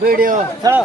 video ছাড়ো